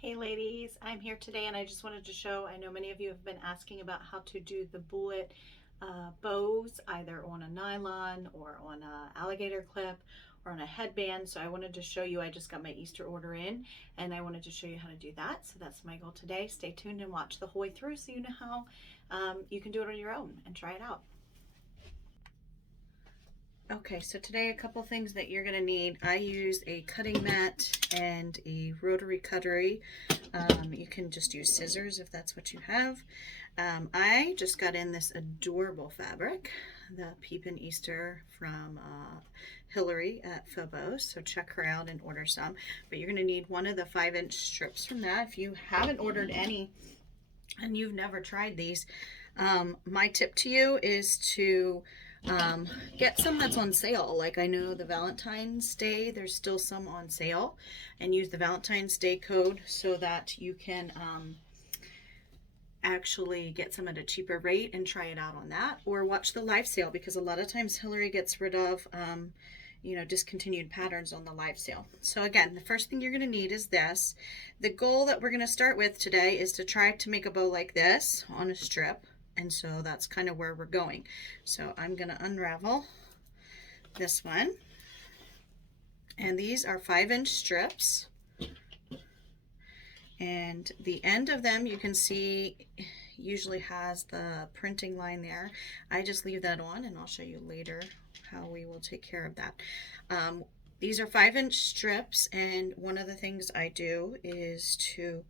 Hey ladies, I'm here today and I just wanted to show, I know many of you have been asking about how to do the bullet bows either on a nylon or on a alligator clip or on a headband. So I wanted to show you, I just got my Easter order in and I wanted to show you how to do that. So that's my goal today. Stay tuned and watch the whole way through so you know how you can do it on your own and try it out. Okay, so today a couple things that you're gonna need. I use a cutting mat and a rotary cuttery. You can just use scissors if that's what you have. I just got in this adorable fabric, the Peepin' Easter from Hillary at Phobos. So check her out and order some. But you're gonna need one of the 5-inch strips from that. If you haven't ordered any and you've never tried these, my tip to you is to get some that's on sale. Like I know the Valentine's Day, there's still some on sale, and use the Valentine's Day code so that you can actually get some at a cheaper rate and try it out on that, or watch the live sale, because a lot of times Hillary gets rid of discontinued patterns on the live sale. So again, the first thing you're going to need is this. The goal that we're going to start with today is to try to make a bow like this on a strip. And so that's kind of where we're going. So I'm going to unravel this one. And these are 5-inch strips. And the end of them, you can see, usually has the printing line there. I just leave that on and I'll show you later how we will take care of that. These are 5-inch strips, and one of the things I do is to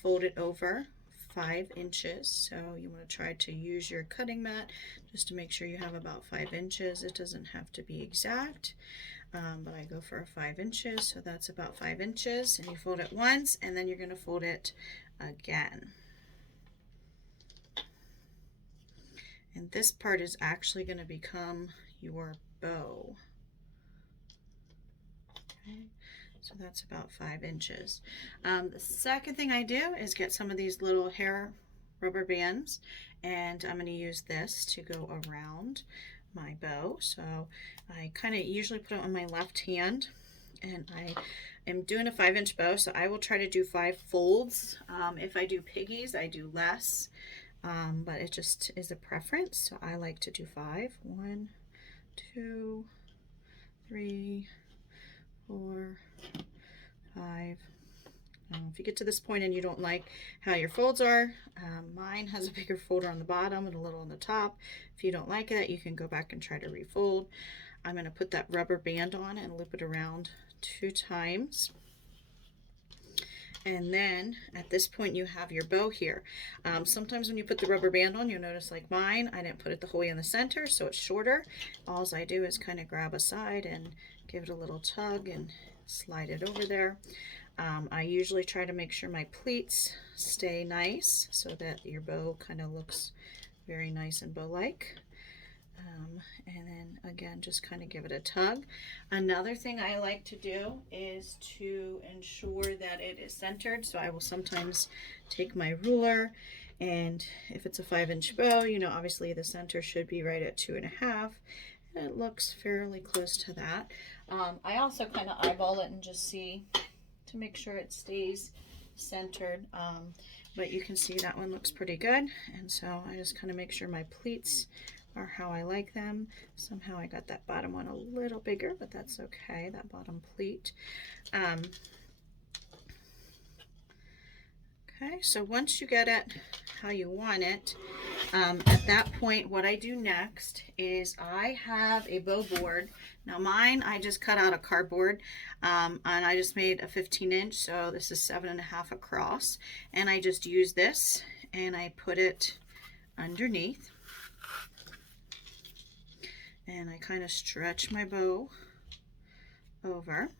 fold it over 5 inches. So you want to try to use your cutting mat just to make sure you have about 5 inches. It doesn't have to be exact, but I go for 5 inches, so that's about 5 inches. And you fold it once, and then you're going to fold it again. And this part is actually going to become your bow. Okay. So that's about 5 inches. The second thing I do is get some of these little hair rubber bands, and I'm going to use this to go around my bow. So I kind of usually put it on my left hand, and I am doing a 5-inch bow, so I will try to do 5 folds. If I do piggies, I do less, but it just is a preference. So I like to do 5. 1, 2, 3, 4, 5. If you get to this point and you don't like how your folds are, mine has a bigger folder on the bottom and a little on the top. If you don't like it, you can go back and try to refold. I'm going to put that rubber band on and loop it around 2 times. And then at this point you have your bow here. Sometimes when you put the rubber band on, you'll notice, like mine, I didn't put it the whole way in the center, so it's shorter. All I do is kind of grab a side and give it a little tug and slide it over there. I usually try to make sure my pleats stay nice so that your bow kind of looks very nice and bow-like. And then again, just kind of give it a tug. Another thing I like to do is to ensure that it is centered. So I will sometimes take my ruler, and if it's a 5-inch bow, you know, obviously the center should be right at 2.5. And it looks fairly close to that. I also kind of eyeball it and just see to make sure it stays centered. But you can see that one looks pretty good. And so I just kind of make sure my pleats are how I like them. Somehow I got that bottom one a little bigger, but that's okay, that bottom pleat. Okay, so once you get it how you want it, at that point what I do next is I have a bow board. Now mine, I just cut out a cardboard, and I just made a 15-inch, so this is 7.5 across, and I just use this and I put it underneath, and I kind of stretch my bow over.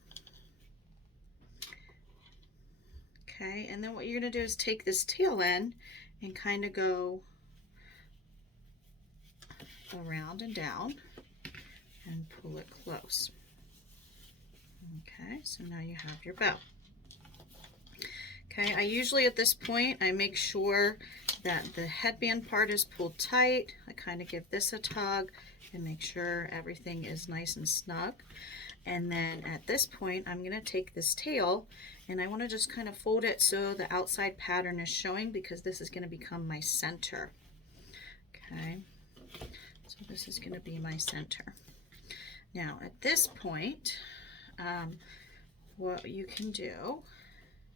Okay, and then what you're going to do is take this tail end and kind of go around and down and pull it close. Okay, so now you have your bow. Okay, I usually at this point, I make sure that the headband part is pulled tight. I kind of give this a tug and make sure everything is nice and snug. And then at this point, I'm going to take this tail and I want to just kind of fold it so the outside pattern is showing, because this is going to become my center. Okay, so this is going to be my center. Now at this point, what you can do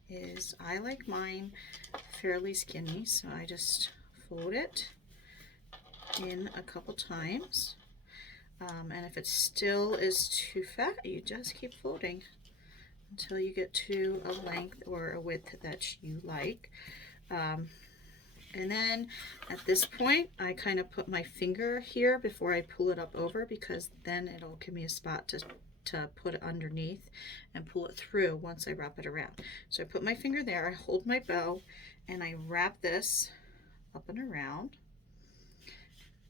is, I like mine fairly skinny, so I just fold it in a couple times. And if it still is too fat, you just keep folding until you get to a length or a width that you like. And then at this point, I kind of put my finger here before I pull it up over, because then it'll give me a spot to put it underneath and pull it through once I wrap it around. So I put my finger there, I hold my bow, and I wrap this up and around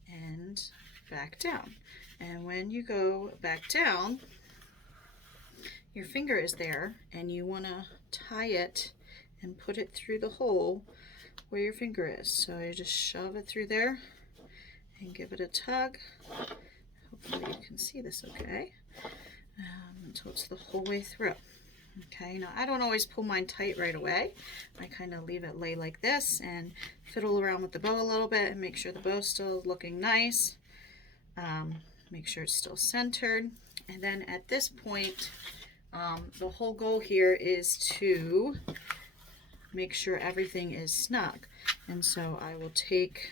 and back down. And when you go back down, your finger is there and you want to tie it and put it through the hole where your finger is. So you just shove it through there and give it a tug. Hopefully you can see this okay. Until it's the whole way through. Okay, now I don't always pull mine tight right away. I kind of leave it lay like this and fiddle around with the bow a little bit and make sure the bow's still looking nice. Make sure it's still centered. And then at this point, the whole goal here is to make sure everything is snug. And so I will take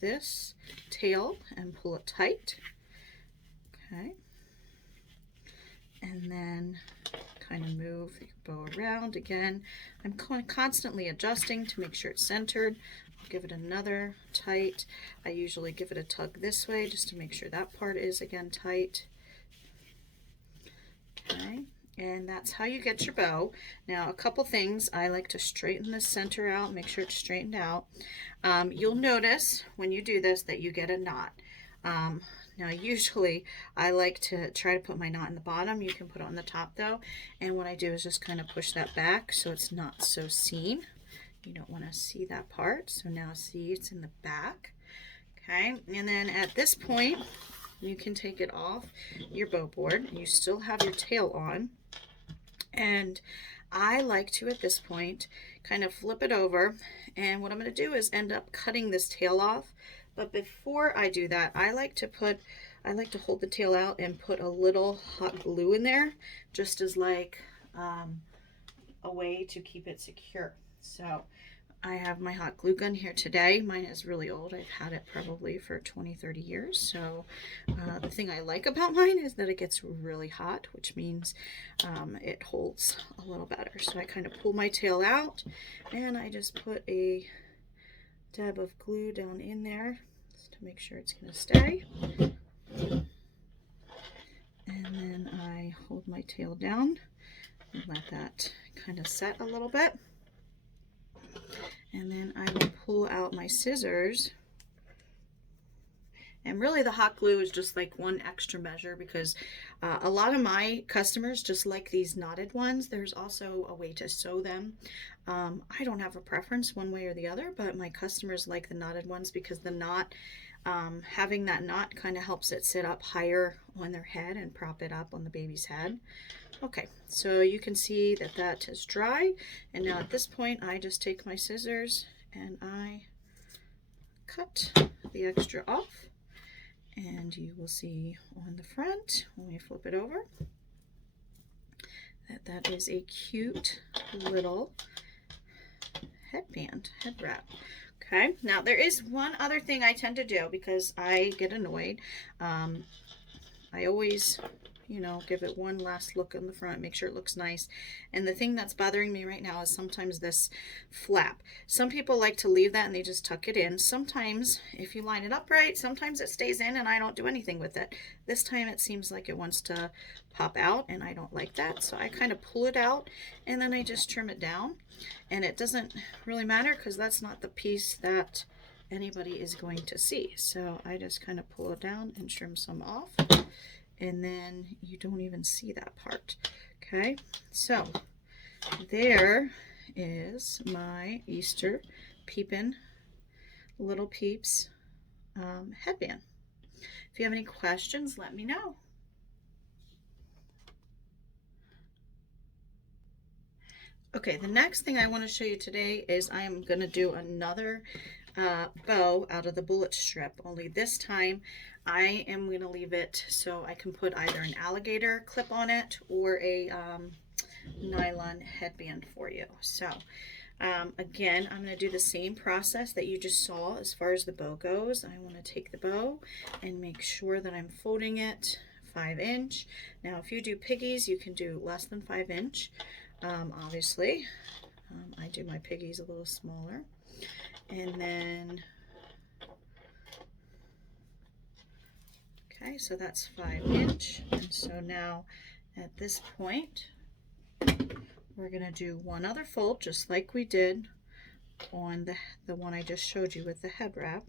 this tail and pull it tight. Okay. And then kind of move the bow around again. I'm constantly adjusting to make sure it's centered. I'll give it another tight. I usually give it a tug this way just to make sure that part is again tight. Okay, and that's how you get your bow. Now a couple things, I like to straighten the center out, make sure it's straightened out. You'll notice when you do this that you get a knot. Now usually I like to try to put my knot in the bottom. You can put it on the top though, and what I do is just kind of push that back so it's not so seen. You don't want to see that part, so now see it's in the back. Okay, and then at this point you can take it off your bow board. You still have your tail on, and I like to at this point kind of flip it over, and what I'm going to do is end up cutting this tail off. But before I do that, I like to hold the tail out and put a little hot glue in there, just as like a way to keep it secure. So I have my hot glue gun here today. Mine is really old. I've had it probably for 20-30 years. So the thing I like about mine is that it gets really hot, which means it holds a little better. So I kind of pull my tail out and I just put a dab of glue down in there just to make sure it's going to stay. And then I hold my tail down and let that kind of set a little bit. And then I will pull out my scissors. And really the hot glue is just like one extra measure, because a lot of my customers just like these knotted ones. There's also a way to sew them. I don't have a preference one way or the other, but my customers like the knotted ones because the knot, having that knot kind of helps it sit up higher on their head and prop it up on the baby's head. Okay, so you can see that that is dry, and now at this point I just take my scissors and I cut the extra off, and you will see on the front when we flip it over that that is a cute little headband, head wrap. Okay, now there is one other thing I tend to do because I get annoyed. I always, you know, give it one last look on the front, make sure it looks nice. And the thing that's bothering me right now is sometimes this flap. Some people like to leave that and they just tuck it in. Sometimes if you line it up right, sometimes it stays in and I don't do anything with it. This time it seems like it wants to pop out and I don't like that. So I kind of pull it out and then I just trim it down. And it doesn't really matter because that's not the piece that anybody is going to see. So I just kind of pull it down and trim some off. And then you don't even see that part. Okay, so there is my Easter Peepin' Little Peeps headband. If you have any questions, let me know. Okay, the next thing I want to show you today is I am going to do another bow out of the bullet strip, only this time I am going to leave it so I can put either an alligator clip on it or a nylon headband for you. So again, I'm going to do the same process that you just saw as far as the bow goes. I want to take the bow and make sure that I'm folding it 5" Now if you do piggies, you can do less than 5" obviously. I do my piggies a little smaller. And then, okay, so that's 5". And so now at this point, we're gonna do one other fold just like we did on the one I just showed you with the head wrap.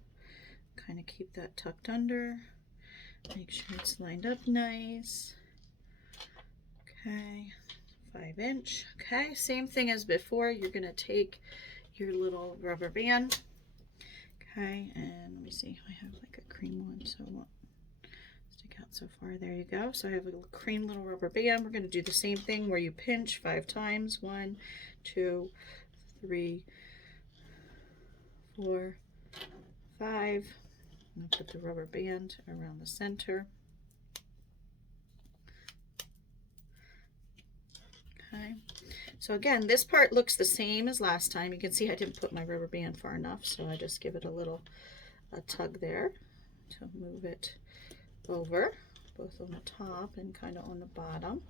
Kind of keep that tucked under. Make sure it's lined up nice. Okay, 5". Okay, same thing as before. You're gonna take your little rubber band. Okay, and let me see. I have like a cream one, so it won't stick out so far. There you go. So I have a little cream little rubber band. We're gonna do the same thing where you pinch 5 times. 1, 2, 3, 4, 5. I'm gonna put the rubber band around the center. Okay, so again, this part looks the same as last time. You can see I didn't put my rubber band far enough, so I just give it a tug there to move it over, both on the top and kind of on the bottom.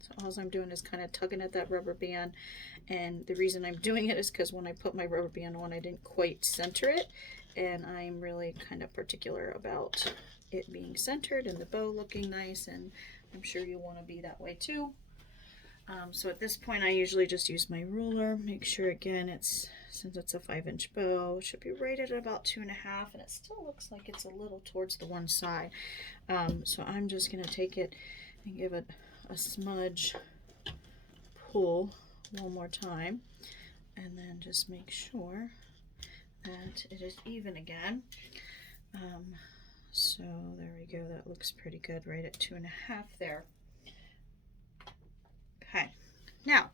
So all I'm doing is kind of tugging at that rubber band, and the reason I'm doing it is because when I put my rubber band on, I didn't quite center it, and I'm really kind of particular about it being centered and the bow looking nice, and I'm sure you want to be that way too. So at this point I usually just use my ruler, make sure again since it's a 5" bow, it should be right at about 2.5, and it still looks like it's a little towards the one side. So I'm just going to take it and give it a smudge pull one more time, and then just make sure that it is even again. So there we go, that looks pretty good right at 2.5 there. Okay, now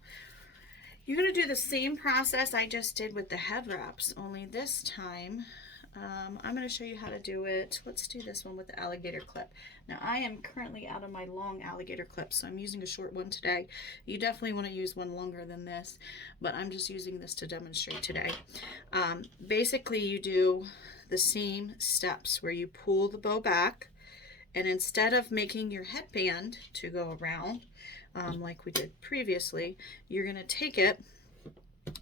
you're going to do the same process I just did with the head wraps, only this time I'm going to show you how to do it. Let's do this one with the alligator clip. Now I am currently out of my long alligator clip, so I'm using a short one today. You definitely want to use one longer than this, but I'm just using this to demonstrate today. Basically you do the same steps where you pull the bow back, and instead of making your headband to go around like we did previously, you're going to take it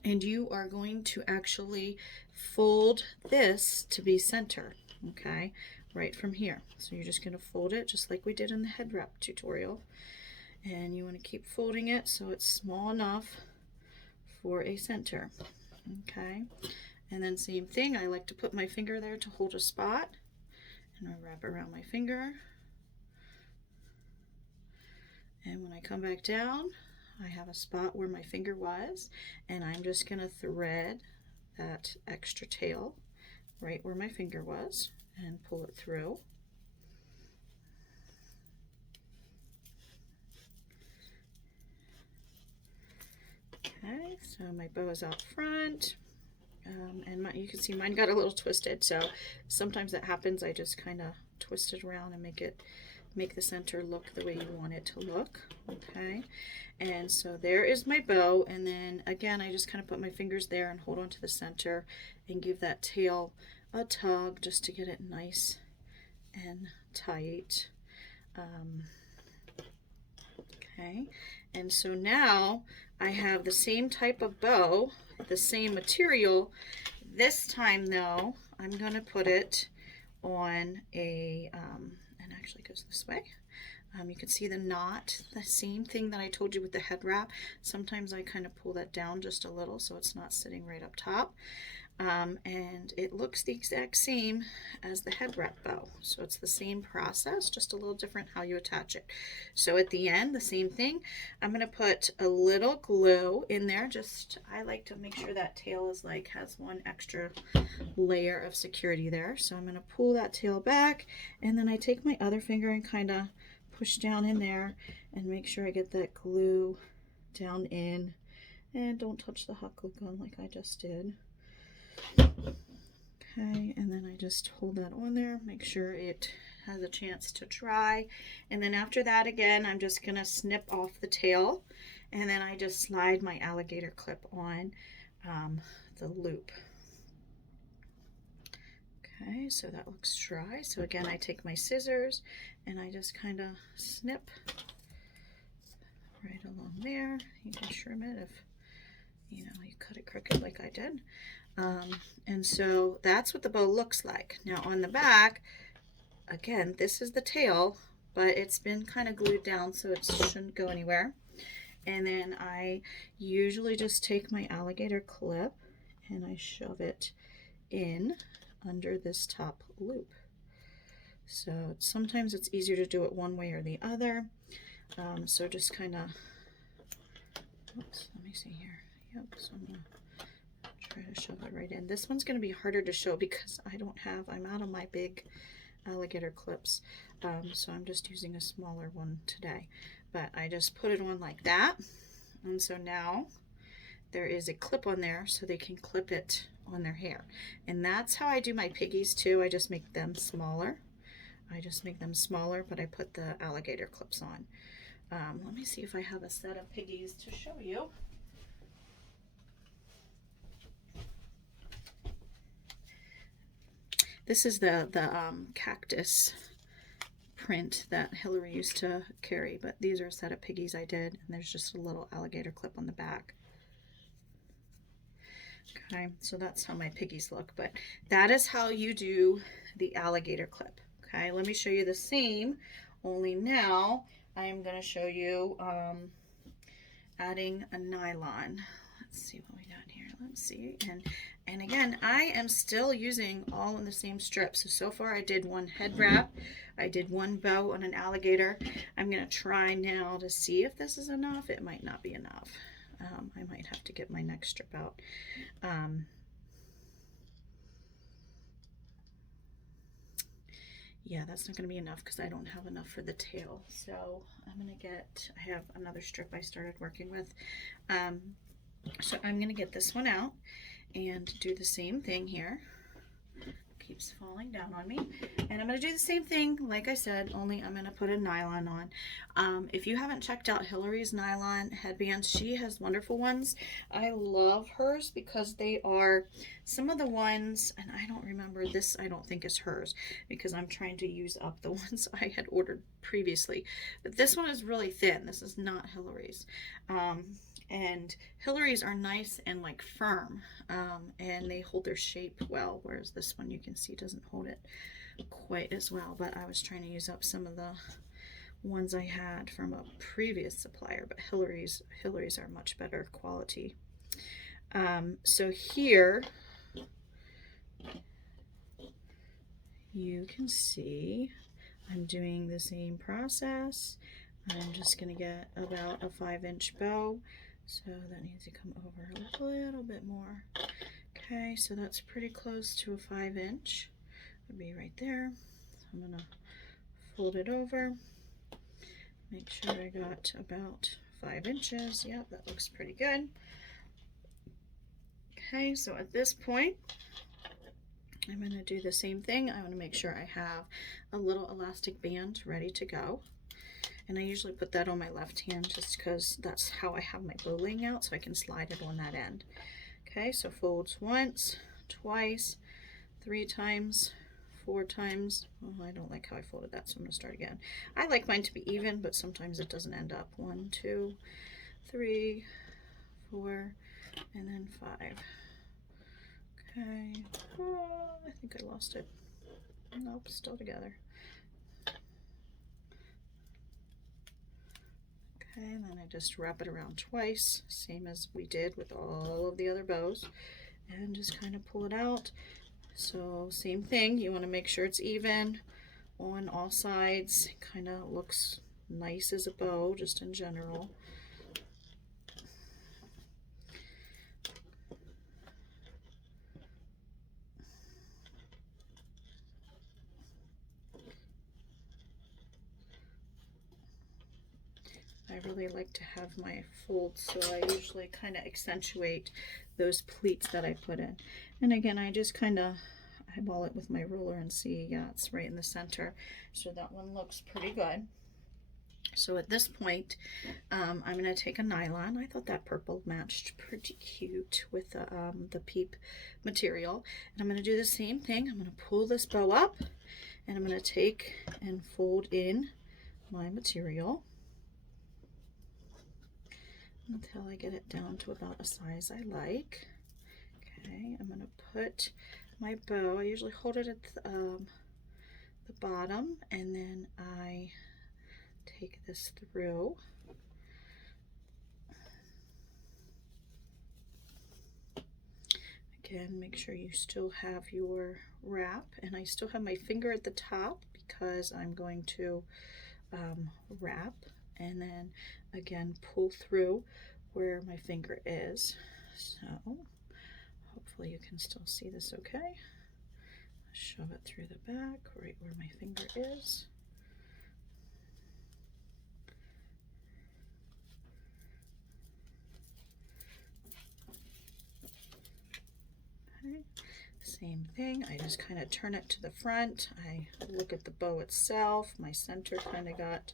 and you are going to actually fold this to be center, okay, right from here. So you're just going to fold it just like we did in the head wrap tutorial, and you want to keep folding it so it's small enough for a center. Okay, and then same thing, I like to put my finger there to hold a spot, and I wrap around my finger, and when I come back down I have a spot where my finger was, and I'm just going to thread that extra tail right where my finger was and pull it through. Okay, so my bow is out front, and you can see mine got a little twisted, so sometimes that happens. I just kind of twist it around and make the center look the way you want it to look. Okay, and so there is my bow, and then again I just kind of put my fingers there and hold on to the center and give that tail a tug just to get it nice and tight. Okay, and so now I have the same type of bow, the same material. This time though I'm going to put it on a and actually goes this way. You can see the knot, the same thing that I told you with the head wrap. Sometimes I kind of pull that down just a little so it's not sitting right up top. And it looks the exact same as the head wrap bow. So it's the same process, just a little different how you attach it. So at the end, the same thing. I'm going to put a little glue in there. I like to make sure that tail is has one extra layer of security there. So I'm going to pull that tail back, and then I take my other finger and kind of push down in there and make sure I get that glue down in, and don't touch the hot glue gun like I just did. Okay, and then I just hold that on there, make sure it has a chance to dry. And then after that, again, I'm just gonna snip off the tail, and then I just slide my alligator clip on the loop. Okay, so that looks dry. So again, I take my scissors and I just kind of snip right along there. You can trim it if you cut it crooked like I did. And so that's what the bow looks like. Now on the back, again, this is the tail, but it's been kind of glued down so it shouldn't go anywhere. And then I usually just take my alligator clip and I shove it in under this top loop. So sometimes it's easier to do it one way or the other. So just kind of, oops, let me see here. Yep, so I'm gonna try to shove it right in. This one's going to be harder to show because I'm out of my big alligator clips. So I'm just using a smaller one today. But I just put it on like that. And so now there is a clip on there so they can clip it on their hair. And that's how I do my piggies too. I just make them smaller. But I put the alligator clips on. Let me see if I have a set of piggies to show you. This is the cactus print that Hillary used to carry, but these are a set of piggies I did, and there's just a little alligator clip on the back. Okay, so that's how my piggies look, but that is how you do the alligator clip. Okay, let me show you the same, only now I am going to show you adding a nylon. Let's see what we got here. Let's see. And again, I am still using all in the same strip. So far I did one head wrap. I did one bow on an alligator. I'm going to try now to see if this is enough. It might not be enough. I might have to get my next strip out. Yeah, that's not going to be enough because I don't have enough for the tail. So I have another strip I started working with. So I'm going to get this one out and do the same thing here. Keeps falling down on me. And I'm going to do the same thing, like I said, only I'm going to put a nylon on. If you haven't checked out Hillary's nylon headbands, she has wonderful ones. I love hers because they are some of the ones, and I don't remember this, I don't think is hers because I'm trying to use up the ones I had ordered previously. But this one is really thin. This is not Hillary's. And Hillary's are nice and like firm, and they hold their shape well, whereas this one you can see doesn't hold it quite as well. But I was trying to use up some of the ones I had from a previous supplier, but Hillary's are much better quality. So here you can see I'm doing the same process. I'm just going to get about a 5-inch bow. So that needs to come over a little bit more. Okay, so that's pretty close to a 5-inch. Would be right there. So I'm gonna fold it over. Make sure I got about 5 inches. Yep, that looks pretty good. Okay, so at this point, I'm gonna do the same thing. I wanna make sure I have a little elastic band ready to go. And I usually put that on my left hand just because that's how I have my bow laying out, so I can slide it on that end. Okay, so folds once, twice, 3 times, 4 times. Oh, I don't like how I folded that, so I'm going to start again. I like mine to be even, but sometimes it doesn't end up. 1, 2, 3, 4, and then 5. Okay. Oh, I think I lost it. Nope, still together. Okay, and then I just wrap it around twice, same as we did with all of the other bows, and just kind of pull it out. So same thing, you want to make sure it's even on all sides. It kind of looks nice as a bow, just in general. I really like to have my folds, so I usually kind of accentuate those pleats that I put in. And again, I just kind of eyeball it with my ruler and see, yeah, it's right in the center. So that one looks pretty good. So at this point, I'm going to take a nylon. I thought that purple matched pretty cute with the peep material. And I'm going to do the same thing. I'm going to pull this bow up, and I'm going to take and fold in my material until I get it down to about a size I like. Okay, I'm going to put my bow, I usually hold it at the bottom, and then I take this through. Again, make sure you still have your wrap, and I still have my finger at the top because I'm going to wrap, and then again pull through where my finger is. So hopefully you can still see this okay. Shove it through the back right where my finger is. Okay. Same thing, I just kind of turn it to the front. I look at the bow itself. My center kind of got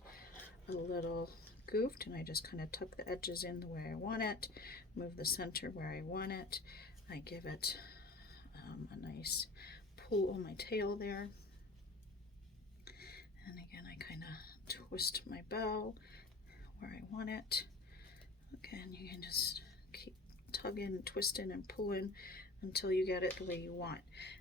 a little goofed, and I just kind of tuck the edges in the way I want it, move the center where I want it. I give it a nice pull on my tail there. And again, I kind of twist my bow where I want it. Again, you can just keep tugging, twisting, and pulling until you get it the way you want.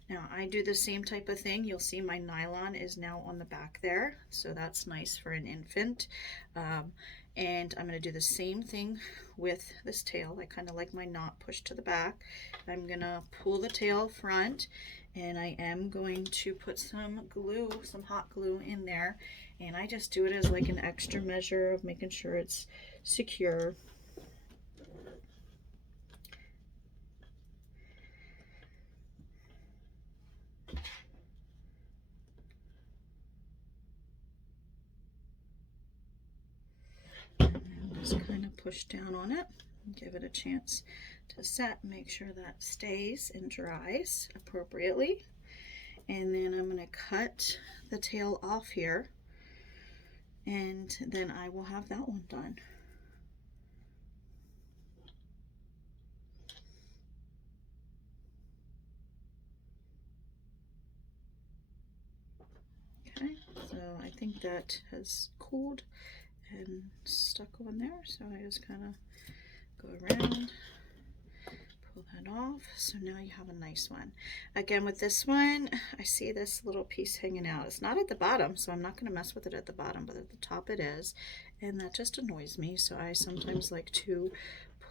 Now I do the same type of thing. You'll see my nylon is now on the back there, so that's nice for an infant. And I'm going to do the same thing with this tail. I kind of like my knot pushed to the back. I'm going to pull the tail front, and I am going to put some glue, some hot glue in there, and I just do it as like an extra measure of making sure it's secure. Just kind of push down on it and give it a chance to set. Make sure that stays and dries appropriately. And then I'm going to cut the tail off here, and then I will have that one done. Okay, so I think that has cooled and stuck on there, so I just kind of go around, pull that off. So now you have a nice one. Again, with this one, I see this little piece hanging out. It's not at the bottom, so I'm not going to mess with it at the bottom, but at the top it is, and that just annoys me, so I sometimes like to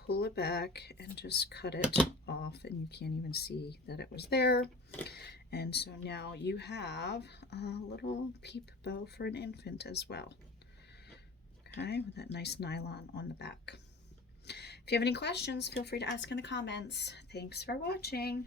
pull it back and just cut it off, and you can't even see that it was there. And so now you have a little peep bow for an infant as well. Okay, with that nice nylon on the back. If you have any questions, feel free to ask in the comments. Thanks for watching.